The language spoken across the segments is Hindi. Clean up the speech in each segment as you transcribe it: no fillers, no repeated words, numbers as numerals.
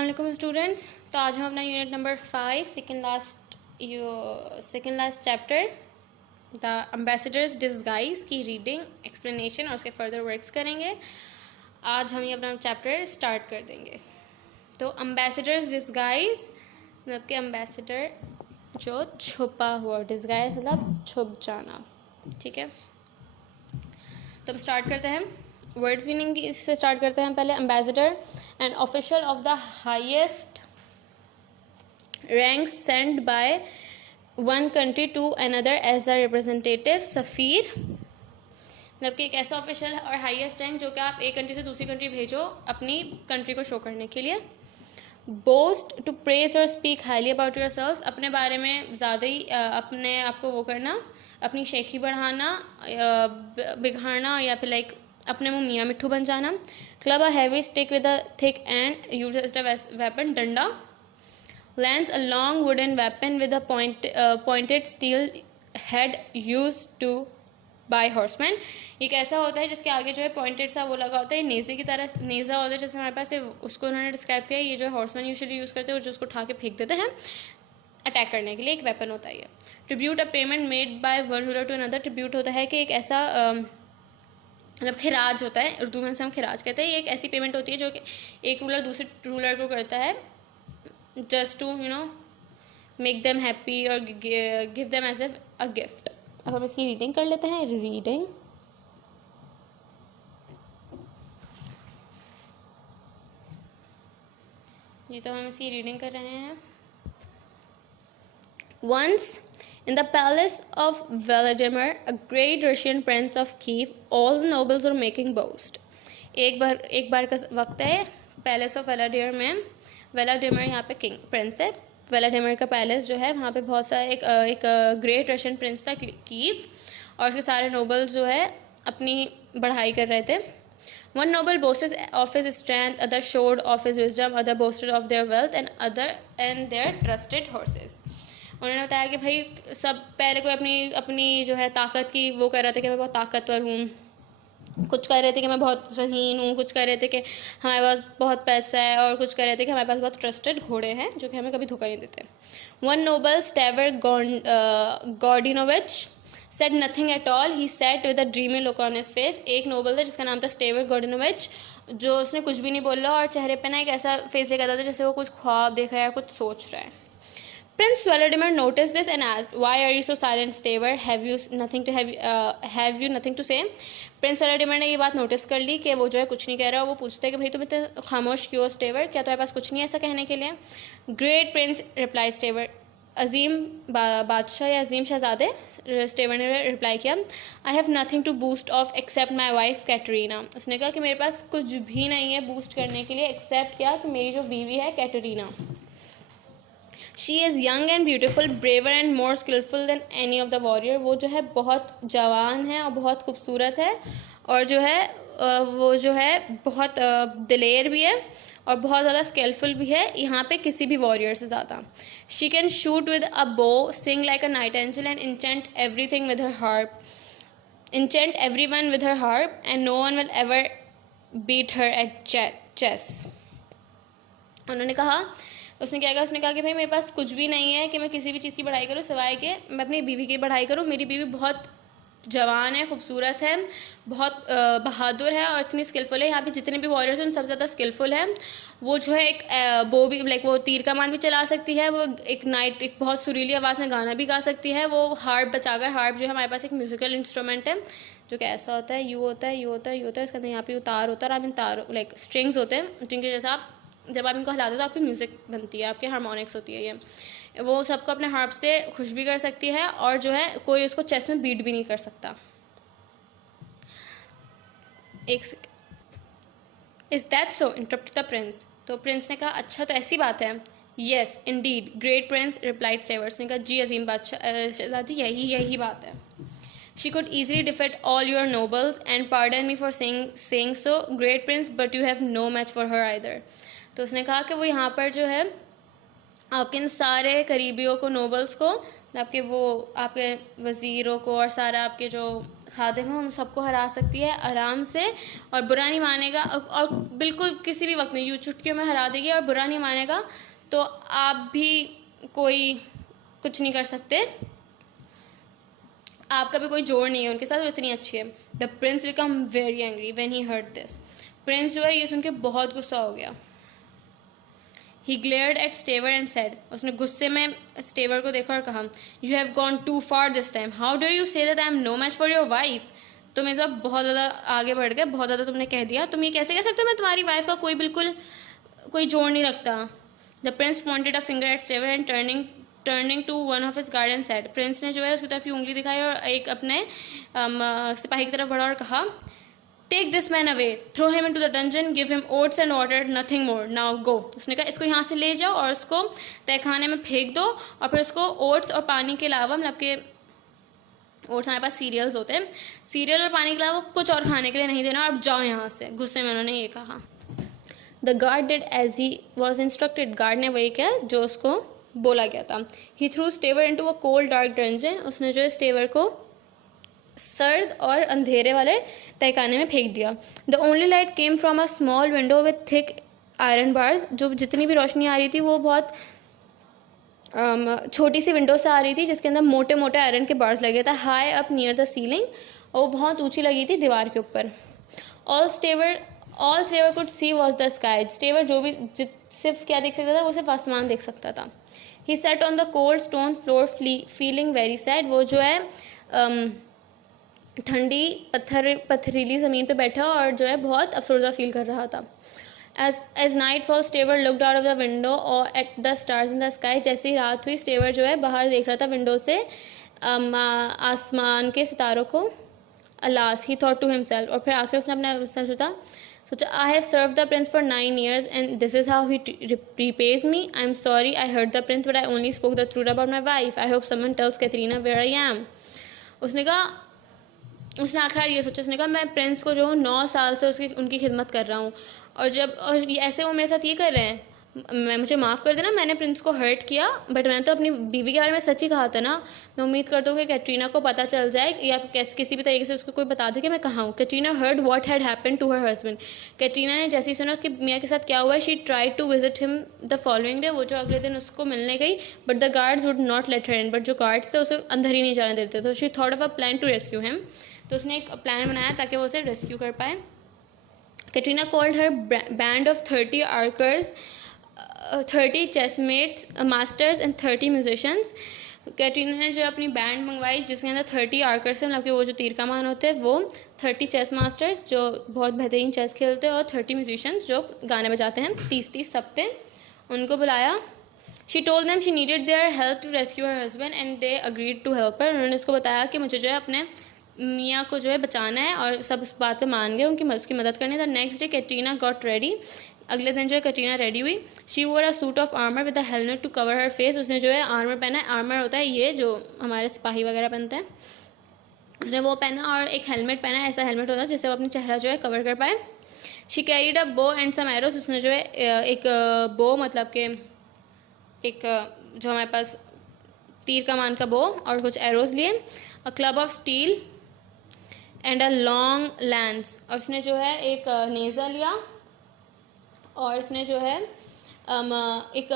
अस्सलाम वालेकुम स्टूडेंट्स। तो आज हम अपना unit number 5 second last chapter the ambassadors disguise की रीडिंग, एक्सप्लेनेशन और उसके फर्दर वर्क्स करेंगे। आज हम ये अपना चैप्टर स्टार्ट कर देंगे। तो एम्बेसडर्स डिस्गाइज मतलब कि एम्बेसडर जो छुपा हुआ, डिस्गाइज मतलब छुप जाना। ठीक है, तो अब स्टार्ट करते हैं। वर्ड्स मीनिंग से स्टार्ट करते हैं। पहले ambassador, an official of the highest rank send by one country to another as a representative. सफ़ीर मतलब कि एक ऐसा ऑफिशियल और हाईएस्ट रैंक जो कि आप एक कंट्री से दूसरी कंट्री भेजो अपनी कंट्री को शो करने के लिए। बोस्ट, टू प्रेज और speak highly about your self, अपने बारे में ज़्यादा ही अपने आप को वो करना, अपनी शेखी बढ़ाना, बिगाड़ना, या फिर लाइक अपने मुँह मियाँ मिट्ठू बन जाना। Club a heavy stick with a thick end use as a weapon, डंडा। Lance a long wooden weapon with a pointed steel head use to by horseman. एक ऐसा होता है जिसके आगे जो है पॉइंटेड सा वो लगा होता है, नेज़े की तरह नेज़ा होता है जैसे हमारे पास, उसको उन्होंने डिस्क्राइब किया। ये जो है हॉर्समैन यूजुअली यूज़ करते हैं और जो उसको उठा के फेंक देते हैं अटैक करने के लिए, एक वेपन होता है ये। Tribute a payment made by one ruler to another, tribute होता है कि एक ऐसा मतलब खिराज होता है, उर्दू में से हम खिराज कहते हैं। ये एक ऐसी पेमेंट होती है जो कि एक रूलर दूसरे रूलर को करता है just to make them happy और give them as a gift. अब हम इसकी रीडिंग कर लेते हैं। रीडिंग, ये तो हम इसकी रीडिंग कर रहे हैं। Once in the palace of Vladimir, a great Russian prince of Kiev, all the nobles were making boast. एक बार का वक्त है पैलेस ऑफ वेलाडिमिर में। वेलाडिमिर यहाँ पे किंग प्रिंस है। वेलाडिमिर का पैलेस जो है वहाँ पे बहुत सारा एक ग्रेट रशियन प्रिंस था कीव, और उसके सारे नोबल्स जो है अपनी बढ़ाई कर रहे थे। One noble boasted of his strength, other showed of his wisdom, other boasted of their wealth and their trusted horses. उन्होंने बताया कि भाई सब पहले कोई अपनी जो है ताकत की वो कर रहा था कि मैं बहुत ताकतवर हूँ, कुछ कह रहे थे कि मैं बहुत ज़हीन हूँ, कुछ कह रहे थे कि हमारे पास बहुत पैसा है, और कुछ कह रहे थे कि हमारे पास बहुत ट्रस्टेड घोड़े हैं जो कि हमें कभी धोखा नहीं देते। One noble Staver Gordinovich said nothing at all, he said with a dreamy look on his face. एक नोबल था जिसका नाम था स्टेवर गॉर्डिनोविच, जो उसने कुछ भी नहीं बोला और चेहरे पे ना एक ऐसा फेस लेकर आता था जैसे वो कुछ ख्वाब देख रहा है, कुछ सोच रहा है। Prince Vladimir noticed this and asked, "Why are you so silent, Staver? Have you nothing to say?" Prince Vladimir ने ये बात नोटिस कर ली कि वो जो है कुछ नहीं कह रहा। वो पूछते हैं कि भाई तुम इतने खामोश क्यों हो स्टेवर, क्या तुम्हारे पास कुछ नहीं है ऐसा कहने के लिए? ग्रेट प्रिंस रिप्लाई स्टेवर, अजीम बादशाह या अजीम शहजादे, स्टेवर ने रिप्लाई किया, I have nothing to boast of except my wife Katrina. उसने कहा कि मेरे पास कुछ भी नहीं है बूस्ट करने के लिए, एक्सेप्ट क्या कि मेरी जो बीवी है Katrina. She is young and beautiful, braver and more skilful than any of the warrior. वो जो है बहुत जवान है और बहुत खूबसूरत है, और जो है वो जो है बहुत दिलेर भी है और बहुत ज़्यादा स्किलफुल भी है, यहाँ पे किसी भी वॉरियर से ज़्यादा। She can shoot with a bow, sing like a night angel and enchant everything with her harp, enchant everyone with her harp and no one will ever beat her at chess. उसने क्या कहा, उसने कहा कि भाई मेरे पास कुछ भी नहीं है कि मैं किसी भी चीज़ की बढ़ाई करूँ सिवाय कि मैं अपनी बीवी की बढ़ाई करूँ। मेरी बीवी बहुत जवान है, खूबसूरत है, बहुत बहादुर है और इतनी स्किलफुल है। यहाँ पे जितने भी वॉरियर्स हैं उन सबसे ज़्यादा स्किलफुल है। वो जो है एक वो भी लाइक वो तीर कमान भी चला सकती है, वो एक बहुत सुरीली आवाज़ में गाना भी गा सकती है। वो हार्प बचाकर, हार्प जो है हमारे पास एक म्यूज़िकल इंस्ट्रूमेंट है जो कि ऐसा होता है, यू होता है, यू होता है, यू होता है, इसके अंदर यहाँ पे तार होता है और आप इन तार लाइक स्ट्रिंग्स होते हैं जिनके जैसा आप जब आप इनको हिलाते हो तो आपकी म्यूज़िक बनती है, आपके हारमोनिक्स होती है। ये वो सबको अपने हार्प से खुश भी कर सकती है और जो है कोई उसको चेस में बीट भी नहीं कर सकता। एक second, is that so, interrupted the prince. तो प्रिंस ने कहा अच्छा तो ऐसी बात है। Yes indeed great prince replied Stavers, ने कहा जी अजीम बादशाह शहजादी यही बात है। She could easily defeat all your nobles and pardon me for saying so, great prince, but you have no match for her either. तो उसने कहा कि वो यहाँ पर जो है आपके इन सारे करीबियों को, नोबल्स को आपके वो आपके वज़ीरों को और सारा आपके जो खादिम हैं उन सबको हरा सकती है आराम से, और बुरा नहीं मानेगा, और बिल्कुल किसी भी वक्त में यूँ चुटकियों में हरा देगी और बुरा नहीं मानेगा, तो आप भी कोई कुछ नहीं कर सकते, आपका भी कोई जोड़ नहीं है उनके साथ, वो इतनी अच्छी है। The prince become very angry when he heard this. Prince जो है ये सुन के बहुत गुस्सा हो गया। He glared at स्टेवर and said, उसने गुस्से में स्टेवर को देखा और कहा, you have gone too far this time, how do you say that I am no match for your wife. तुम इस बार बहुत ज़्यादा आगे बढ़ गए, बहुत ज़्यादा तुमने कह दिया, तुम ये कैसे कह सकते हो मैं तुम्हारी वाइफ का कोई बिल्कुल कोई जोड़ नहीं रखता। The prince pointed a finger at स्टेवर and turning to one of his guard and said, prince ने जो है उसकी तरफ ही उंगली दिखाई और एक अपने सिपाही की तरफ बढ़ा और कहा, take this man away, throw him into the dungeon, give him oats and water, nothing more, now go. उसने कहा इसको यहाँ से ले जाओ और उसको तहखाने में फेंक दो, और फिर उसको ओट्स और पानी के अलावा, मतलब के ओट्स हमारे पास सीरियल्स होते हैं, सीरियल और पानी के अलावा कुछ और खाने के लिए नहीं देना, और अब जाओ यहाँ से। गुस्से में उन्होंने ये कहा। The guard did as he was instructed, guard ने वही किया जो उसको बोला गया था। He threw Staver into a cold dark dungeon, उसने जो है स्टेवर को सर्द और अंधेरे वाले तहखाने में फेंक दिया। The only light came from a small window with thick iron bars, जो जितनी भी रोशनी आ रही थी वो बहुत छोटी सी विंडो से आ रही थी जिसके अंदर मोटे मोटे आयरन के बार्स लगे थे, high up near the ceiling, और वो बहुत ऊंची लगी थी दीवार के ऊपर। All Staver could see was the sky, Staver जो भी सिर्फ क्या देख सकता था, वो सिर्फ आसमान देख सकता था। He sat on the cold stone floor feeling very sad, वो जो है ठंडी पथरीली ज़मीन पे बैठा और जो है बहुत अफसरदा फील कर रहा था। As night fall Staver looked out of the window और at the stars in the sky, जैसे ही रात हुई स्टेवर जो है बाहर देख रहा था विंडो से आसमान के सितारों को। Alas, he thought to himself, और फिर आखिर उसने अपना सोचा, I have serve the prince for 9 years and this is how he repays me, I am sorry I hurt the prince but I only spoke the truth about my wife, I hope someone tells Catherina where I am. उसने आखिर ये सोचा, उसने कहा मैं प्रिंस को जो 9 साल से उनकी खिदमत कर रहा हूँ, और ऐसे वो मेरे साथ ये कर रहे हैं, मुझे माफ़ कर देना, मैंने प्रिंस को हर्ट किया, बट मैंने तो अपनी बीवी के बारे में सच ही कहा था ना। मैं उम्मीद करता हूँ कि कैटरीना को पता चल जाए या किसी भी तरीके से उसको कोई बता दे कि मैं कहाँ हूँ। Katrina heard what had happened to her husband, Katrina ने जैसे ही सुना उसके मियाँ के साथ क्या हुआ, she try to visit him the following day, वो जो अगले दिन उसको मिलने गई, but the guards would not let her in, but जो गार्ड्स थे उसे अंदर ही नहीं जाने देते, तो she thought of a plan to rescue him, तो उसने एक प्लान बनाया ताकि वो उसे रेस्क्यू कर पाए। Katrina called her band of 30 archers, 30 chessmates masters and 30 musicians. Katrina ने जो अपनी बैंड मंगवाई जिसके अंदर 30 आर्कर्स हैं, मतलब कि वो जो तीर कमान होते हैं वो, 30 चेस मास्टर्स जो बहुत बेहतरीन चेस खेलते हैं, और 30 म्यूजिशियंस जो गाने बजाते हैं, 30 सब थे, उनको बुलाया। She told them she needed their help to rescue her husband and they agreed to help her, उन्होंने उसको बताया कि मुझे जो है अपने मियाँ को जो है बचाना है, और सब उस बात पे मान गए उसकी मदद करने। The next day Katrina got ready, अगले दिन जो है कैटरीना रेडी हुई। She wore a suit of armour with a helmet to cover her face, उसने जो है आर्मर पहना है, आर्मर होता है ये जो हमारे सिपाही वगैरह पहनते हैं, उसने वो पहना, और एक हेलमेट पहना है, ऐसा हेलमेट होता है जिससे वो अपना चेहरा जो है कवर कर पाए। She carried a bow and some arrows, उसने जो है एक बो मतलब के एक जो हमारे पास तीर कमान का बो और कुछ एरोज लिए। A club of steel and a long lens, और उसने जो है एक नेज़ा लिया, और इसने जो है एक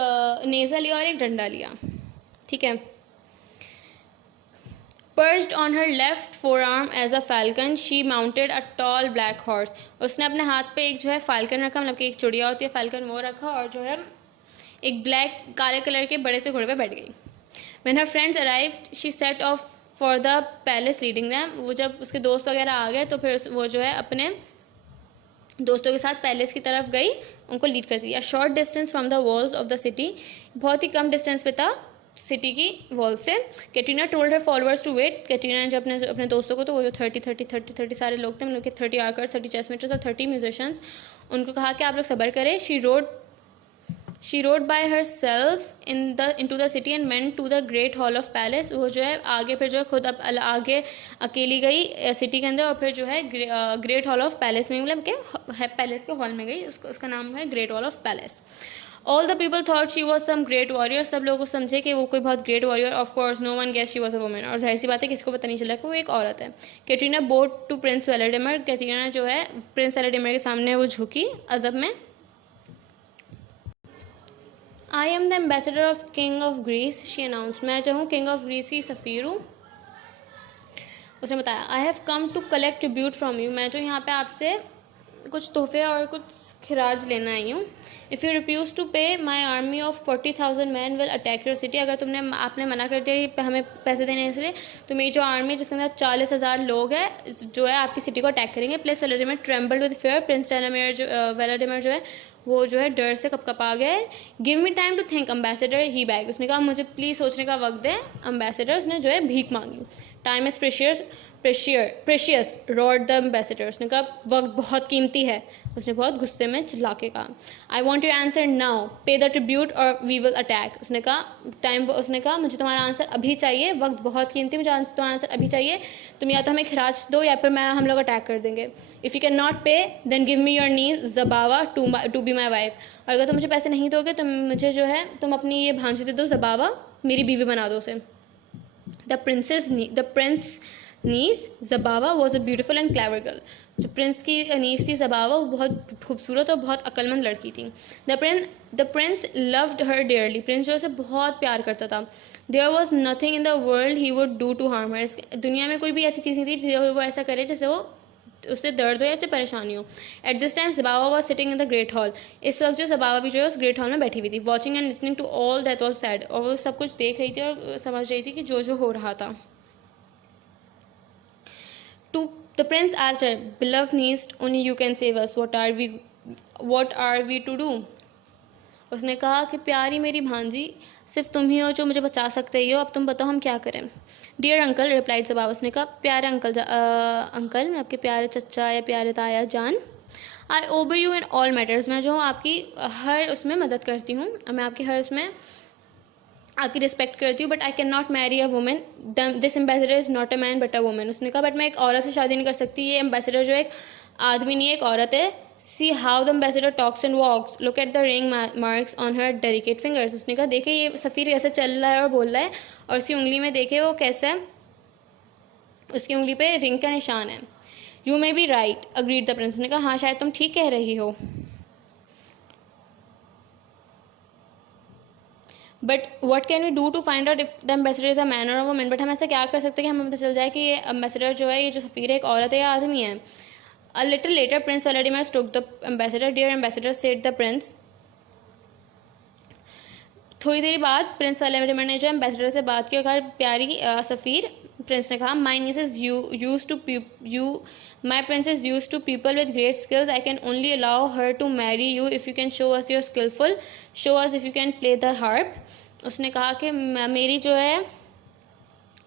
नेज़ा लिया और एक डंडा लिया, ठीक है। Perched on her left forearm as a falcon she mounted a tall black horse, उसने अपने हाथ पे एक जो है फाल्कन रखा, मतलब कि एक चिड़िया होती है फाल्कन, वो रखा, और जो है एक ब्लैक काले कलर के बड़े से घोड़े पे बैठ गई। When her friends arrived she said of for the palace leading them, वो जब उसके दोस्त वगैरह आ गए तो फिर वो जो है अपने दोस्तों के साथ पैलेस की तरफ गई, उनको लीड करती है। Short distance from the walls of the city, बहुत ही कम डिस्टेंस पे था सिटी की वॉल से। Katrina told her followers to wait, Katrina ने जब अपने दोस्तों को, तो वो जो 30 सारे लोग थे, मतलब कि 30 आर्कर्स, 30 चेसमेटर्स और 30 म्यूजिशियंस, उनको कहा कि आप लोग सब्र करें। She rode by herself into the city and went to the great hall of palace, वो जो है आगे फिर जो है खुद आगे अकेली गई सिटी के अंदर, और फिर जो है ग्रेट हॉल ऑफ पैलेस में, मतलब के पैलेस के हॉल में गई, उसका नाम है great hall of palace. All the people thought she was some great warrior, सब लोगों को समझे कि वो कोई बहुत great warrior. Of course no one guess she was a woman, और जाहिर सी बात है किसी को पता नहीं चला कि वो एक औरत है। Katrina wrote to prince Vladimir, Katrina जो है प्रिंस वेलाडिमिर के सामने वो झुकी अदब में। I am the ambassador of king of Greece she announce, मैं जो हूँ किंग ऑफ ग्रीस की सफ़ीर हूँ। उसने बताया I have come to collect tribute from you, मैं जो यहाँ पे आपसे कुछ तोहफे और कुछ खराज लेना आई हूँ। इफ़ यू रिफ्यूज़ टू पे my army of 40,000 man will attack your city, अगर आपने मना कर दिया कि हमें पैसे देने इसलिए, तो मेरी जो आर्मी जिसके अंदर 40,000 लोग हैं जो है आपकी सिटी को अटैक करेंगे। Plus Vladimir trembled with fear, prince Vladimir जो है वो जो है डर से कपकपा गए। Give me time to think ambassador, he begged, उसने कहा मुझे प्लीज़ सोचने का वक्त दें। अम्बेसडर उसने जो है भीख मांगी। Time is precious rod the ambassador, उसने कहा वक्त बहुत कीमती है। उसने बहुत गुस्से में चिल्ला के कहा I want your answer now, पे द ट्रिब्यूट और वी विल अटैक। उसने कहा मुझे तुम्हारा आंसर अभी चाहिए, वक्त बहुत कीमती, मुझे तुम्हारा आंसर अभी चाहिए। तुम या तो हमें खराज दो या फिर हम लोग अटैक कर देंगे। If you can not pay then give me your niece Zabava to be my wife, और अगर तुम मुझे पैसे नहीं दोगे तो मुझे जो है तुम अपनी ये भांजी दे दो ज़बावा, मेरी बीवी बना दो उसे। The prince niece Zabava was a beautiful and clever girl, जो प्रिंस की नीस थी ज़बावा वो बहुत खूबसूरत और बहुत अक्लमंद लड़की थी। The prince loved her dearly, prince जो उसे बहुत प्यार करता था। There was nothing in the world he would do to harm her, दुनिया में कोई भी ऐसी चीज़ नहीं थी जिसे वो ऐसा करे जैसे वो उससे दर्द हो या उससे परेशानी हो। At this time Zabava was sitting in the great hall, इस वक्त जो ज़बावा भी जो है उस ग्रेट हॉल में बैठी हुई थी। Watching and listening to all that was said, और वो सब कुछ देख रही थी और समझ रही थी कि जो जो हो रहा था। To the prince asked her, beloved niece, only you can save us. What are we to do? उसने कहा कि प्यारी मेरी भांजी, सिर्फ तुम ही हो जो मुझे बचा सकते हो, अब तुम बताओ हम क्या करें। डियर अंकल, रिप्लाइड ज़बावा, उसने कहा प्यारे अंकल मैं आपके प्यारे चचा या प्यारे ताया जान। आई ओबे यू इन ऑल मैटर्स, मैं जो हूँ आपकी हर उसमें मदद करती हूँ, मैं आपकी हर उसमें आपकी रिस्पेक्ट करती हूँ। But I can not marry a women, this ambassador is not a man but a women, उसने कहा बट मैं एक औरत से शादी नहीं कर सकती, ये एम्बेसडर जो एक आदमी नहीं है, एक औरत है। See how the ambassador talks and walks, look at the ring marks on her delicate fingers, उसने कहा देखे ये सफ़ीर कैसे चल रहा है और बोल रहा है, और उसकी उंगली में देखे वो कैसा है, उसकी उंगली पे रिंग का निशान है। You may be right agreed the prince, ने कहा हाँ शायद तुम ठीक कह रही हो। But what can we do to find out if the ambassador is a man और अ वुमन, बट हम ऐसा क्या कर सकते हैं कि हमें पता चल जाए कि ये एम्बेसडर जो है, ये जो सफ़ीर है, एक औरत है या आदमी है। A little later prince Vladimir took the ambassador, dear ambassador said the prince, थोड़ी देर बाद प्रिंस वेलाडिमिर ने जो एम्बेसडर से बात की और कहा प्यारी सफ़ीर, प्रिंस ने कहा my niece is use to my prince is use to people with great skills, I can only allow her to marry you if you can show us your skillful, show us if you can play the harp. उसने कहा कि मेरी जो है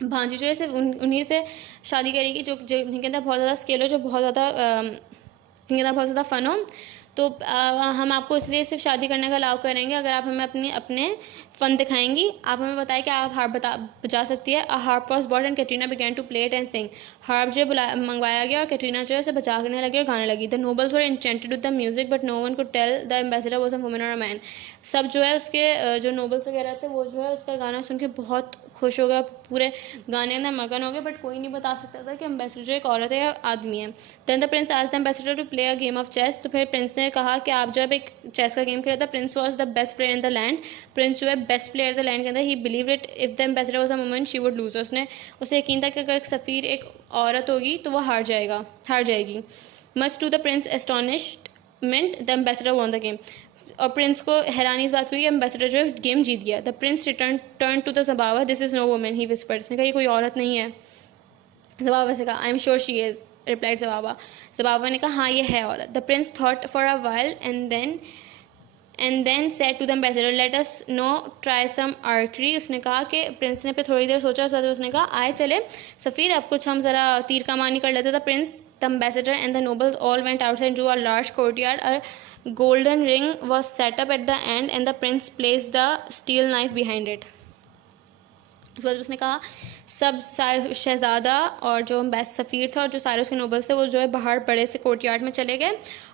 भांजी जो है सिर्फ उन्हीं से शादी करेगी जो जिनके अंदर बहुत ज़्यादा स्किल हो, जो बहुत ज़्यादा जिनके अंदर बहुत ज़्यादा फ़न हो। तो हम आपको इसलिए सिर्फ शादी करने का अलाउ करेंगे अगर आप हमें अपने फ़न दिखाएंगी। आप हमें बताएं कि आप हार्प बजा सकती है। A harp was bought and Katrina began to play it and sing, harp जो है मंगवाया गया और कैटरीना जो है उसे बजाने लगी और गाने लगी। The nobles were enchanted with the music but no one could tell the ambassador was a woman और अ मैन, सब जो है उसके जो नोबल्स वगैरह थे वो जो है उसका गाना सुन के बहुत खुश हो गया, पूरे गाने अंदर मगन हो गए, बट कोई नहीं बता सकता था कि एम्बेसडर जो एक औरत है या आदमी है। Then the prince asked the ambassador to play a game of chess, तो फिर प्रिंस ने कहा कि आप जो है एक चेस का गेम खेला था। Prince was the best player in the land, Prince जो है बेस्ट प्लेयर द लैंड के अंदर। ही believe it if the ambassador was a woman she would lose, उसे यकीन था कि अगर एक सफ़ीर एक औरत होगी तो वो हार जाएगी। Much to the prince astonishment the ambassador won the game, और प्रिंस को हैरानी इस बात को कि एम्बेसडर जो है गेम जीत गया। The prince turn to the Zabava, this is no woman he whispered, उसने कहा ये कोई औरत नहीं है। ज़बावा से कहा I am sure she is, replied Zabava ने कहा हाँ ये है औरत। The prince thought for a while and then said to the ambassador let us now try some archery, उसने कहा कि प्रिंस ने पे थोड़ी देर सोचा, उसने कहा आए चले सफ़ीर अब कुछ हम ज़रा तीर कमानी कर लेते। The prince the ambassador and the nobles all went outside to a large courtyard, a golden ring was set up at the end and the prince placed the steel knife behind it. उसके बाद उसने कहा सब शहज़ादा और जो बेस्ट सफ़ीर था और जो सारे उसके नोबल्स थे वो जो है बाहर बड़े से कोर्टयार्ड में चले गए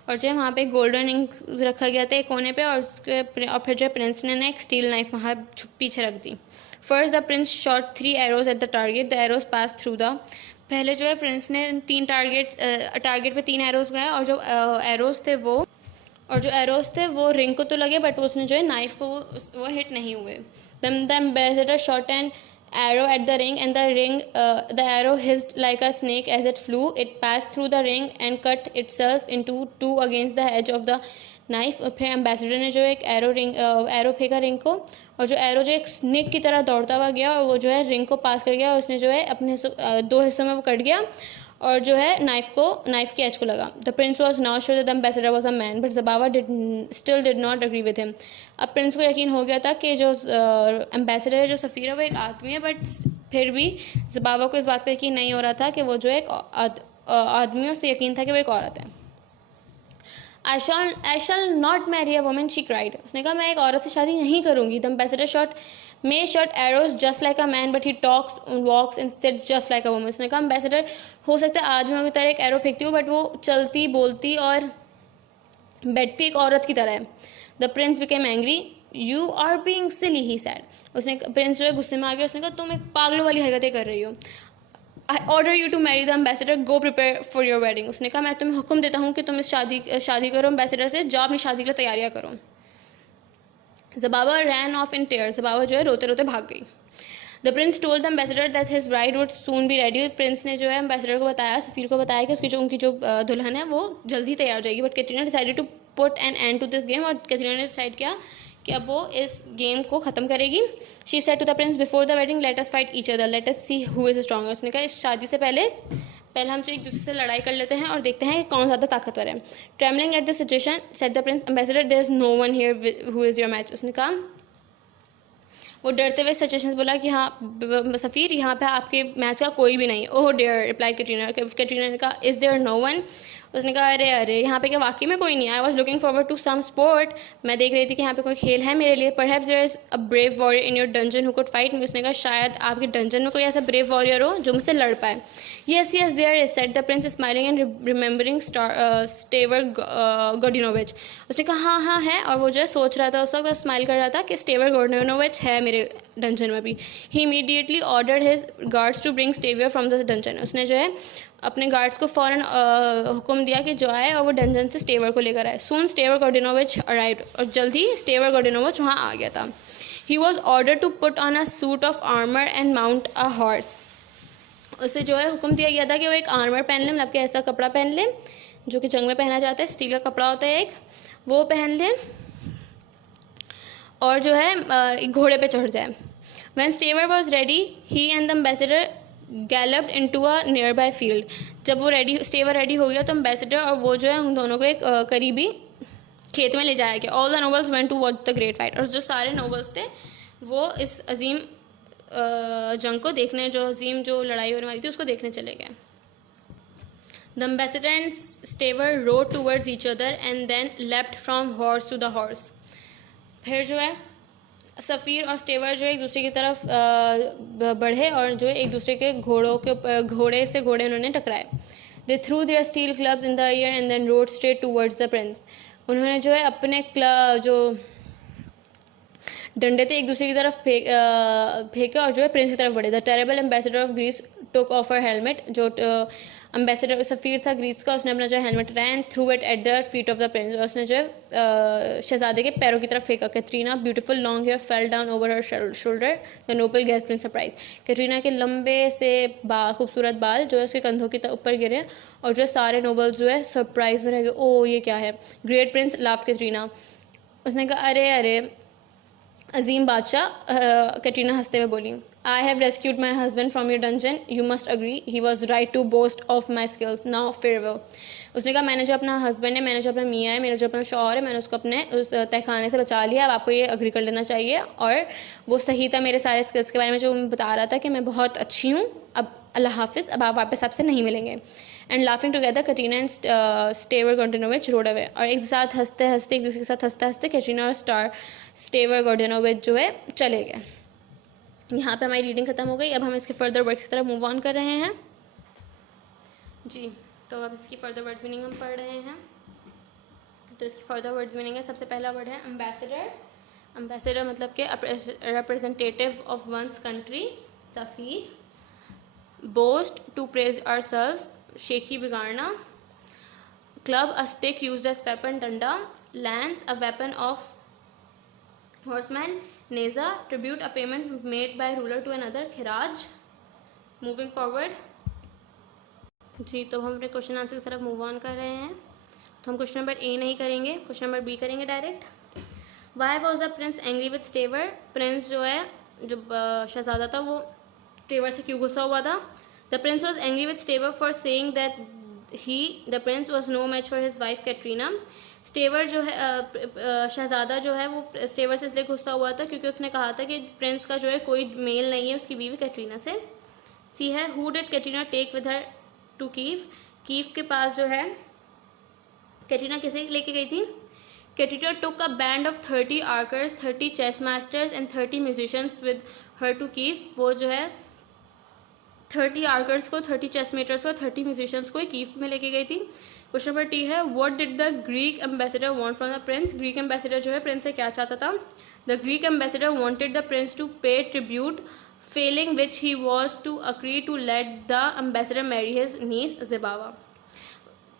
और जो है वहाँ पे गोल्डन रिंग रखा गया था एक कोने पे और फिर जो है प्रिंस ने एक स्टील नाइफ वहाँ पीछे रख दी। First the prince shot 3 arrows at the target, the arrows pass through the. पहले जो है प्रिंस ने 3 टारगेट पे 3 एरोज बनाए और जो एरोज थे वो रिंग को तो लगे बट उसने जो है नाइफ को वो हिट नहीं हुए। The ambassador shot and arrow at the ring and the arrow hissed like a snake as it flew. It passed through the ring and cut itself into two against the edge of the knife. फिर एम्बेसडर ने जो एक एरो फेंका रिंग को और जो एरो जो एक स्नेक की तरह दौड़ता हुआ गया और वो जो है रिंग को पास कर गया और उसने जो है अपने 2 हिस्सों में वो कट गया और जो है नाइफ के एज को लगा। The prince was now sure that the ambassador was a man but Zabava still did not agree with him. अब प्रिंस को यकीन हो गया था कि जो एम्बेसडर है जो सफ़ीर है वो एक आदमी है बट फिर भी ज़बावा को इस बात का यकीन नहीं हो रहा था कि वो जो एक आदमी है, उससे यकीन था कि वो एक औरत है। I shall not marry a woman, she cried. उसने कहा मैं एक औरत से शादी नहीं करूँगी। The ambassador may shot arrows just like a man, but he talks, walks and sits just like a woman. उसने कहा एम्बेसडर हो सकता है आदमियों की तरह एक एरो फेंकती हूँ बट वो चलती बोलती और बैठती एक औरत की तरह है। The prince became angry. You are being silly, he said. उसने प्रिंस जो है गुस्से में आ गया। उसने कहा तुम एक पागलों वाली हरकतें कर रही हो। I order you to marry the ambassador. Go prepare for your wedding. उसने कहा मैं तुम्हें हुक्म देता हूँ कि तुम इस शादी करो एम्बेसडर से, जाओ अपनी शादी के लिए तैयारियाँ करो। ज़बावा ran off in tears. ज़बावा जो है रोते रोते भाग गई। The prince told the ambassador that his bride would soon be ready. Prince ने जो है एम्बेसडर को बताया, सफ़ीर को बताया कि उनकी जो दुल्हन है वो जल्दी तैयार हो जाएगी। But Katrina decided to put an end to this game और कैटरीना ने डिसाइड किया कि अब वो इस गेम को ख़त्म करेगी। She said to the prince before the wedding let us fight each other, let us see who is stronger. उसने कहा इस शादी से पहले हम जो एक दूसरे से लड़ाई कर लेते हैं और देखते हैं कि कौन ज़्यादा ताकतवर है। Trembling at the situation said the prince ambassador there is no one here who is your match. उसने कहा वो डरते हुए सिचुएशन से बोला कि हाँ सफ़ीर यहाँ पे आपके मैच का कोई भी नहीं। ओह डेयर रिप्लाइड कैटरीना ने कहा इज़ देयर नो वन। उसने कहा अरे यहाँ पे क्या वाकई में कोई नहीं। I was looking forward to some sport, मैं देख रही थी कि यहाँ पे कोई खेल है मेरे लिए। Perhaps there is a brave warrior in your dungeon who could fight me. उसने कहा शायद आपके डंजन में कोई ऐसा ब्रेव वॉरियर हो जो मुझसे लड़ पाए। Yes yes there is, said the prince smiling and remembering Staver Gordinovich. उसने कहा हाँ हाँ है, और वो जो है सोच रहा था उस वक्त, स्माइल कर रहा था कि स्टेवर गोर्डिनोविच है मेरे डंजन में भी। He immediately ordered his guards to bring Staver from the dungeon. उसने जो है अपने गार्ड्स को फ़ौरन हुक्म दिया कि जो आए और वो डंजन से स्टेवर को लेकर आए। सून स्टेवर गोर्डिनोविच अराइव्ड, और जल्दी स्टेवर गोर्डिनोविच वहाँ आ गया था। He was order to put on a suit of armour and mount a horse. उससे जो है हुक्म दिया गया था कि वो एक आर्मर पहन ले, मतलब कि ऐसा कपड़ा पहन ले जो कि जंग में पहना जाता है, स्टील का कपड़ा होता है एक, वो पहन ले और जो है एक घोड़े पे चढ़ जाए। When Staver was ready, he and the ambassador galloped into a nearby field. जब वो स्टेवर रेडी हो गया तो एम्बेसडर और वो जो है उन दोनों को एक करीबी खेत में ले जाया गया। All the nobles went to watch the great fight. और जो सारे नोबल्स थे वो इस अजीम जंग को देखने, जो लड़ाई होने वाली थी उसको देखने चले गए। The ambassador and Staver rode towards each other and then leapt from horse to the horse. फिर जो है सफ़ीर और स्टेवर जो एक दूसरे की तरफ बढ़े और जो एक दूसरे के घोड़े से घोड़े उन्होंने टकराए। They threw their steel clubs in the air and then rode straight towards the prince. उन्होंने जो है अपने जो डंडे थे एक दूसरे की तरफ फेंके और जो है प्रिंस की तरफ बढ़े। The terrible ambassador of Greece took off her helmet. जो एम्बेसडर सफ़ीर था ग्रीस का, उसने अपना जो हेलमेट उठाया and threw it at the feet of the prince. और उसने जो है शहजादे के पैरों की तरफ फेंका। Katrina beautiful long hair fell down over her shoulder. The noble guest prince surprise. Katrina के लंबे से खूबसूरत बाल जो है उसके कंधों के ऊपर गिरे और जो सारे नोबल्स जो है सरप्राइज में रह गए। ओ ये क्या है। Great Prince laughed Katrina. उसने कहा अरे अजीम बादशाह। कैटरीना हंसते हुए बोली I have rescued my husband from your dungeon. You must agree. He was right to boast of my skills. Now farewell. उसने कहा मैंने जो अपना हस्बैंड है, मैंने जो अपना मियाँ है, मेरा जो अपना शौहर है, मैंने उसको अपने उस तहखाने से बचा लिया। अब आपको ये अग्री कर लेना चाहिए। और वो सही था मेरे सारे स्किल्स के बारे में जो बता रहा था कि मैं बहुत अच्छी हूँ। अब अल्लाह हाफिज़, अब आप वापस आपसे नहीं मिलेंगे। And laughing together Katrina and Staver Gordinovich rode away. और एक साथ हंसते हंसते एक दूसरे के साथ हंसते हंसते कैटरीना और स्टेवर गोर्डिनोविच जो है चले गए। यहाँ पे हमारी रीडिंग ख़त्म हो गई। अब हम इसके फर्दर वर्ड्स की तरफ मूव ऑन कर रहे हैं। जी, तो अब इसकी फर्दर वर्ड्स मीनिंग हम पढ़ रहे हैं। तो इसकी फर्दर वर्ड्स मीनिंग है, सबसे पहला वर्ड है एम्बेसडर। एम्बेसडर मतलब कि रिप्रेजेंटेटिव ऑफ वंस कंट्री। सफ़ीर। बोस्ट, टू प्रेज आवरसेल्व्स, शेखी, बिगाड़ना। Club, a stick used as weapon, डंडा। Lance, a weapon of horseman. नेजा, tribute, a payment made by ruler to another. खिराज। Moving forward. जी, तो हम अपने क्वेश्चन आंसर की तरफ मूव ऑन कर रहे हैं। तो हम क्वेश्चन नंबर ए नहीं करेंगे, क्वेश्चन नंबर बी करेंगे direct. Why was the prince angry with Staver. Prince जो है, जो शहजादा था, वो स्टेवर से क्यों गुस्सा हुआ था। The prince was angry with Staver for saying that the prince was no match for his wife Katrina. Staver जो है, शहजादा जो है, वो स्टेवर से इसलिए गुस्सा हुआ था क्योंकि उसने कहा था कि प्रिंस का जो है कोई मेल नहीं है उसकी बीवी कैटरीना से। सी है, who did Katrina take with her to Kiev. Kiev के पास जो है कैटरीना किसे लेके गई थी। Katrina took a band of 30 archers, 30 chess masters and 30 musicians with her to Kiev. वो जो है 30 आर्कर्स को, 30 चेस मेटर्स को, 30 म्यूजिशियंस को कीव में लेके गई थी। क्वेश्चन नंबर टी है, what did the Greek ambassador want from the prince. Greek ambassador जो है प्रिंस से क्या चाहता था। The Greek ambassador wanted the prince to pay tribute, failing which he was to agree to let the ambassador marry his niece Zibava.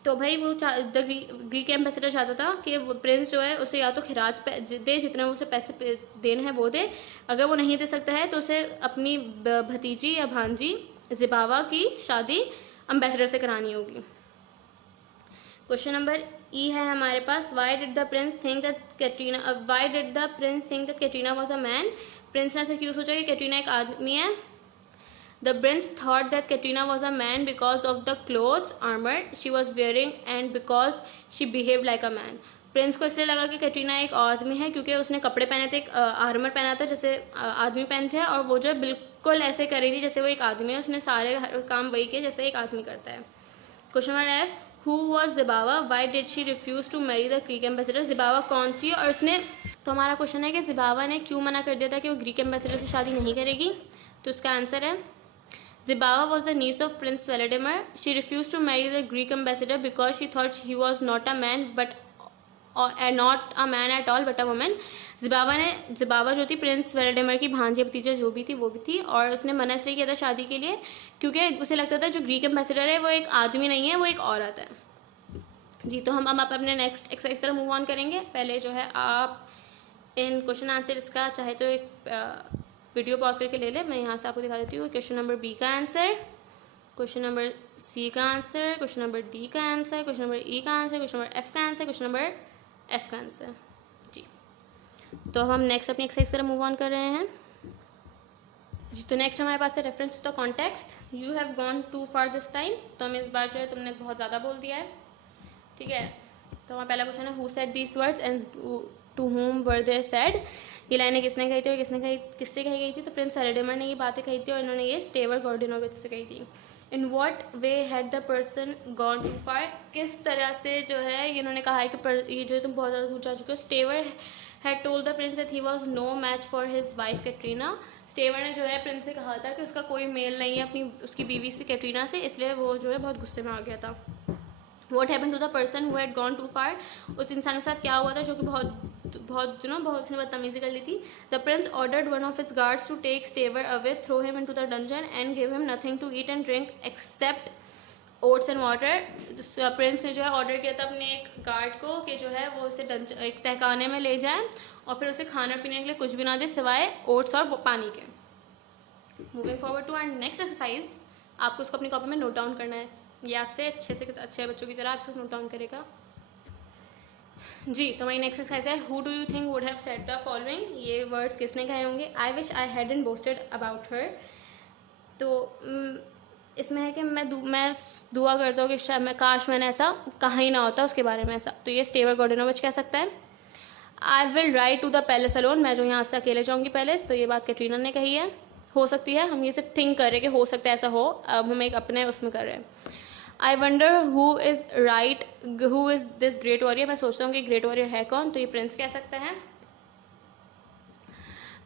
तो भाई वो ग्रीक एम्बेसडर चाहता था कि वो प्रिंस जो है उसे या तो खिराज दे, जितना उसे पैसे देने हैं वो दे। अगर वो नहीं दे सकता है तो उसे अपनी भतीजी या भांजी ज़िबावा की शादी एम्बेसडर से करानी होगी। क्वेश्चन नंबर ई है हमारे पास, why did the prince think that Katrina was a man. Prince ने ऐसे क्यों सोचा कि कैटरीना एक आदमी है। The prince thought that Katrina was a man because of the clothes, armor she was wearing and because she behaved like a man. Prince को इसलिए लगा कि कैटरीना एक आदमी है क्योंकि उसने कपड़े पहने थे, एक आर्मर पहना था जैसे आदमी पहनते हैं, और वो जो बिल्कुल ऐसे कर रही थी जैसे वो एक आदमी है। उसने सारे काम वही किए जैसे एक आदमी करता है। Question number F, who was Zibava, why did she refuse to marry the Greek ambassador. Zibava कौन थी और उसने, तो हमारा क्वेश्चन है कि ज़िबावा ने क्यों मना कर दिया था कि वो ग्रीक एम्बेसडर से शादी नहीं करेगी। तो उसका आंसर है, Zibawa was the niece of Prince Vladimir. She refused to marry the Greek ambassador because she thought he was not a man, not a man at all, but a woman. ज़िबावा जो थी प्रिंस वेलाडिमिर की भांजी भतीजा जो भी थी वो भी थी, और उसने मना इसलिए किया था शादी के लिए क्योंकि उसे लगता था जो ग्रीक एम्बेसडर है वो एक आदमी नहीं है, वो एक औरत है। जी, तो हम अब अपने नेक्स्ट एक्सरसाइज तरफ मूव ऑन करेंगे। पहले जो है आप इन क्वेश्चन आंसर इसका चाहे तो एक वीडियो पॉज करके ले ले, मैं यहाँ से आपको दिखा देती हूँ। क्वेश्चन नंबर बी का आंसर, क्वेश्चन नंबर सी का आंसर, क्वेश्चन नंबर डी का आंसर, क्वेश्चन नंबर ई का आंसर, क्वेश्चन नंबर एफ का आंसर, क्वेश्चन नंबर एफ का आंसर। जी, तो अब हम नेक्स्ट अपनी एक्सरसाइज की तरफ मूव ऑन कर रहे हैं। जी, तो नेक्स्ट हमारे पास है reference to the context. You have gone too far this time. तो हमें इस बार जो है तुमने बहुत ज़्यादा बोल दिया है, ठीक है। तो हमारा पहला क्वेश्चन है, who said these words and to whom were they said। ये लाइनें किसने कही थी और किससे कही गई थी। तो प्रिंस वेलाडिमिर ने ये बातें कही थी और इन्होंने ये स्टेवर गॉर्डिनोविच से कही थी। In what way had the person gone too far, किस तरह से जो है इन्होंने कहा है कि ये जो तुम बहुत ज़्यादा दूर जा चुके हो। Staver had told the prince that he was no match for his wife Katrina. Staver ने जो है प्रिंस से कहा था कि उसका कोई मेल नहीं है उसकी बीवी से कैटरीना से, इसलिए वो जो है बहुत गुस्से में आ गया था। What happen to the person who had gone too far, उस इंसान के साथ क्या हुआ था जो कि बहुत उसने बदतमीजी कर ली थी। The prince ordered one of his guards to take Staver away, throw him into the dungeon and give him nothing to eat and drink except oats and water. Prince ने जो है ऑर्डर किया था अपने एक गार्ड को कि जो है वो उसे एक तहखाने में ले जाए और फिर उसे खाने पीने के लिए कुछ भी ना दे सिवाय ओट्स और पानी के। Moving forward to our next exercise, आपको उसको अपनी कॉपी में नोट डाउन करना है। ये आपसे अच्छे बच्चों की तरह आप इसको नोट डाउन करेगा। जी, तो हमारी नेक्स्ट एक्सरसाइज है, who do you think would have said the following. ये वर्ड्स किसने कहे होंगे। आई wish I hadn't boasted about हर। तो इसमें है कि मैं दुआ करता हूँ कि काश मैंने ऐसा कहा ही ना होता उसके बारे में ऐसा। तो ये स्टेवर गॉर्डिनोविच कह सकता है। I will ride to the palace alone, मैं जो यहाँ से अकेले जाऊँगी पैलेस। तो ये बात कैटरीना ने कही है। हो सकती है, हम ये सिर्फ थिंक कर रहे हैं कि हो सकता है ऐसा हो, अब हम एक अपने उसमें कर रहे हैं। आई wonder who is this great warrior, मैं सोचता हूँ कि ग्रेट वॉरियर है कौन। तो ये प्रिंस कह सकता है।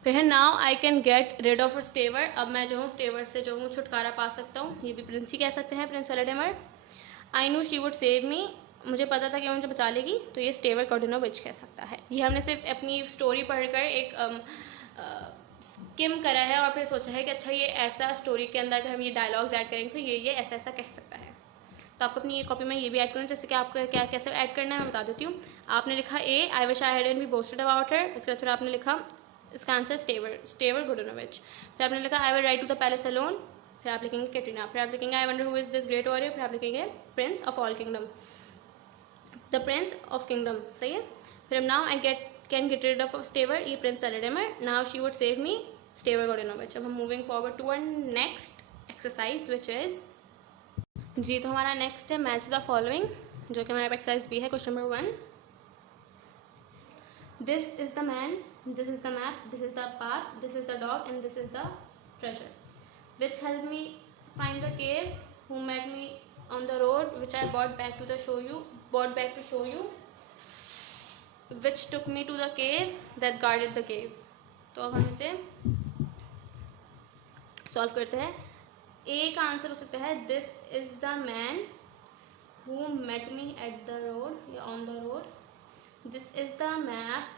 फिर है now I can get rid of Staver, अब मैं जो हूँ स्टेवर से जो हूँ छुटकारा पा सकता हूँ, ये भी प्रिंस ही कह सकते हैं, prince Volodymyr. I know she would save me, मुझे पता था कि वो मुझे बचा लेगी, तो ये स्टेवर कोर्डिनोविच कह सकता है। ये हमने सिर्फ अपनी स्टोरी पढ़कर एक स्किम करा है और फिर सोचा है कि अच्छा ये ऐसा स्टोरी के अंदर अगर हम ये डायलॉग्स ऐड करेंगे तो ये ऐसा ऐसा कह सकता है। तो आपको अपनी ये कॉपी में ये भी ऐड करना है, जैसे कि आपको क्या कैसे ऐड करना है मैं बता देती हूँ। आपने लिखा A, I wish I hadn't be boasted about her, उसके बाद फिर आपने लिखा इसका आंसर स्टेवर कोर्डिनोविच। फिर आपने लिखा I will write to the palace alone, फिर आप लिखेंगे कैटरीना, फिर आप लिखेंगे I wonder who is this great warrior, फिर आप लिखेंगे prince of all kingdom, the prince of kingdom, सही है। फिर now I can get rid of Staver, ये prince Volodymyr, now she would save me, Staver Kordinovich. अब हम moving forward to our next exercise which is G, तो हमारा नेक्स्ट है मैच द फॉलोइंग, जो कि हमारा एक्सरसाइज भी है, question number 1। This is the man, this is the map, this is the path, this is the dog and this is the treasure, which helped me find the cave, who met me on the road, which I brought back to show you, which took me to the cave that guarded the cave। तो अब हम इसे सॉल्व करते हैं। ए का आंसर हो सकता है this is the man who met me at the road या on the road, this is the map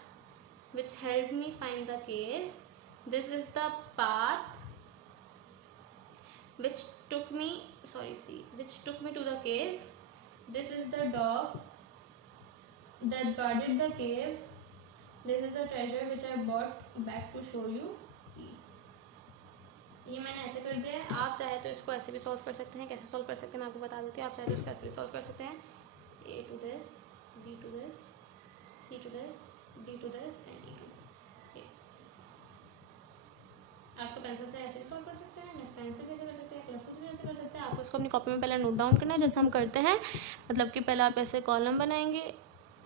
which helped me find the cave, this is the path which took me to the cave, this is the dog that guarded the cave, this is the treasure which I brought back to show you। ये मैंने ऐसे कर दिया है, आप चाहे तो इसको ऐसे भी सॉल्व कर सकते हैं, कैसे सॉल्व कर सकते हैं मैं आपको बता देती हूँ। आप चाहे तो इसको ऐसे भी सॉल्व कर सकते हैं, A to this, B to this, C to this, D to this and E to this. आप तो पेंसिल से ऐसे भी सॉल्व कर सकते हैं, पेंसिल भी ऐसे कर सकते हैं, कलरफुल भी ऐसे कर सकते हैं। आपको इसको अपनी कॉपी में पहले नोट डाउन करना है जैसे हम करते हैं, मतलब कि पहले आप ऐसे कॉलम बनाएंगे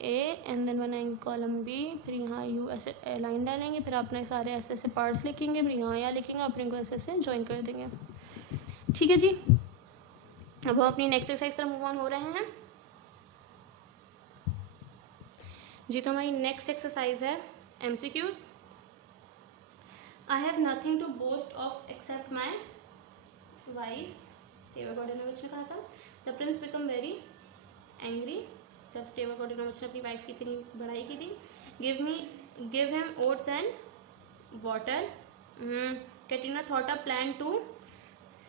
ए एंड देन बनाएंगे कॉलम बी, फिर यहाँ यू ऐसे लाइन डालेंगे, फिर आपने सारे ऐसे ऐसे पार्ट्स लिखेंगे, फिर यहाँ लिखेंगे, आप इनको ऐसे ऐसे ज्वाइन कर देंगे। ठीक है जी, अब हम अपनी नेक्स्ट एक्सरसाइज तरफ मूव ऑन हो रहे हैं जी। तो हमारी नेक्स्ट एक्सरसाइज है MCQs। I have nothing to boast of except my wife, स्टेवर कोर्डिनोविच ने कहा था। The prince become very angry, जब स्टेवर कोर्डिनोविच ने अपनी वाइफ की इतनी बड़ाई की थी। Give him oats and water। Katrina thought a plan to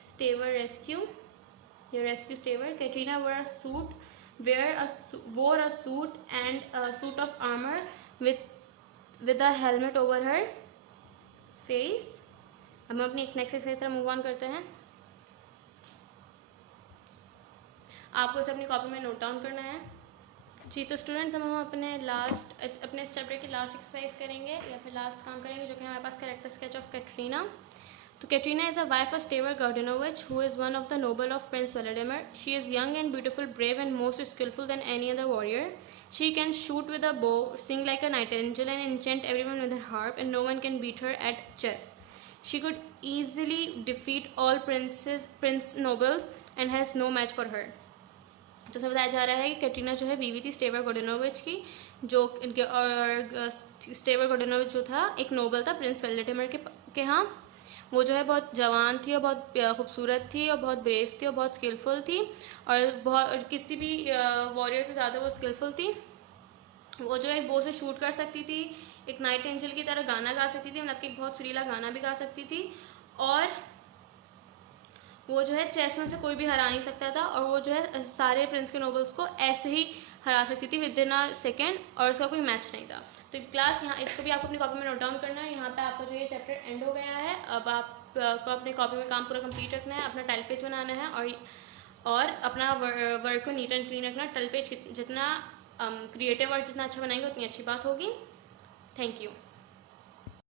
Staver rescue Staver। Katrina wore a suit and a suit of armor with a helmet over her face. अब हम अपनी नेक्स्ट एक्सरसाइज तरह मूव ऑन करते हैं। आपको इसे अपनी कॉपी में नोट डाउन करना है जी। तो स्टूडेंट्स हम अपने इस चैप्टर की लास्ट एक्सरसाइज करेंगे या फिर लास्ट काम करेंगे, जो कि हमारे पास कैरेक्टर स्केच ऑफ कैटरीना। तो Katrina is a wife of Staver Kordinovich who is one of the noble of prince Volodymyr. She is young and beautiful, brave and most skillful than any other warrior. She can shoot with a bow, sing like a nightingale and enchant everyone with her harp, and no one can beat her at chess. She could easily defeat all prince nobles and has no match for her। तो सब बताया जा रहा है कि कैटरीना जो है बीवी थी स्टेवर कोर्डिनोविच की, जो और स्टेवर कोर्डिनोविच जो था एक नोबल था प्रिंस वेलोडिमिर के यहाँ। वो जो है बहुत जवान थी और बहुत खूबसूरत थी और बहुत ब्रेव थी और बहुत स्किलफुल थी और किसी भी वॉरियर से ज़्यादा वो स्किलफुल थी। वो जो है एक बो से शूट कर सकती थी, एक नाइट एंजल की तरह गाना गा सकती थी, मतलब कि बहुत सुरीला गाना भी गा सकती थी, और वो जो है चेस में से कोई भी हरा नहीं सकता था, और वो जो है सारे प्रिंस के नोबल्स को ऐसे ही हरा सकती थी विद इन अ सेकेंड, और उसका कोई मैच नहीं था। तो क्लास यहाँ इसको भी आपको अपनी कॉपी में नोट डाउन करना है। यहाँ पे आपका जो ये चैप्टर एंड हो गया है। अब आपको अपनी कॉपी में काम पूरा कंप्लीट रखना है, अपना टाइल पेज बनाना है और अपना वर्क को नीट एंड क्लीन रखना। टाइल पेज जितना क्रिएटिव और जितना अच्छा बनाएंगे उतनी अच्छी बात होगी। Thank you.